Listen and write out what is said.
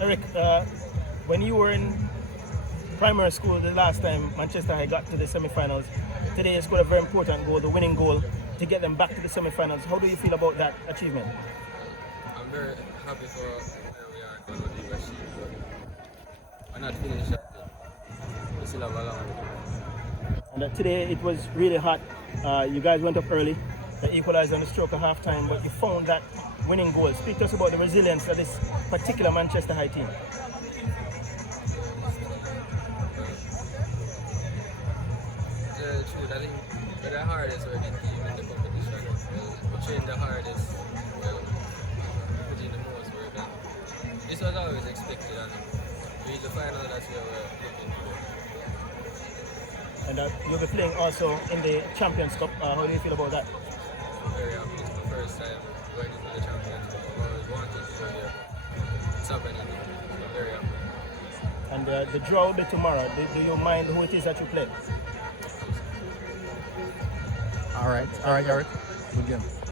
Eric, when you were in primary school the last time Manchester High got to the semi-finals, today you scored a very important goal, the winning goal, to get them back to the semi-finals. How do you feel about that achievement? I'm very happy for where we are going to the achieve, but we're not finished yet. We still have a long way. And today it was really hot. You guys went up early, the equalized on the stroke of half time, but you found that winning goal. Speak to us about the resilience of this particular Manchester High team. The truth, I think we're the hardest working team in the competition. We train the hardest, put in the most work. And this was always expected, and reach the final, that's where we're looking for. And you'll be playing also in the Champions Cup. How do you feel about that? Very happy. It's my first time going into the Champions Cup. I've always wanted to go here. It's happening. I'm very happy. And the draw will be tomorrow. Do you mind who it is that you play? All right, Yarek. Good game.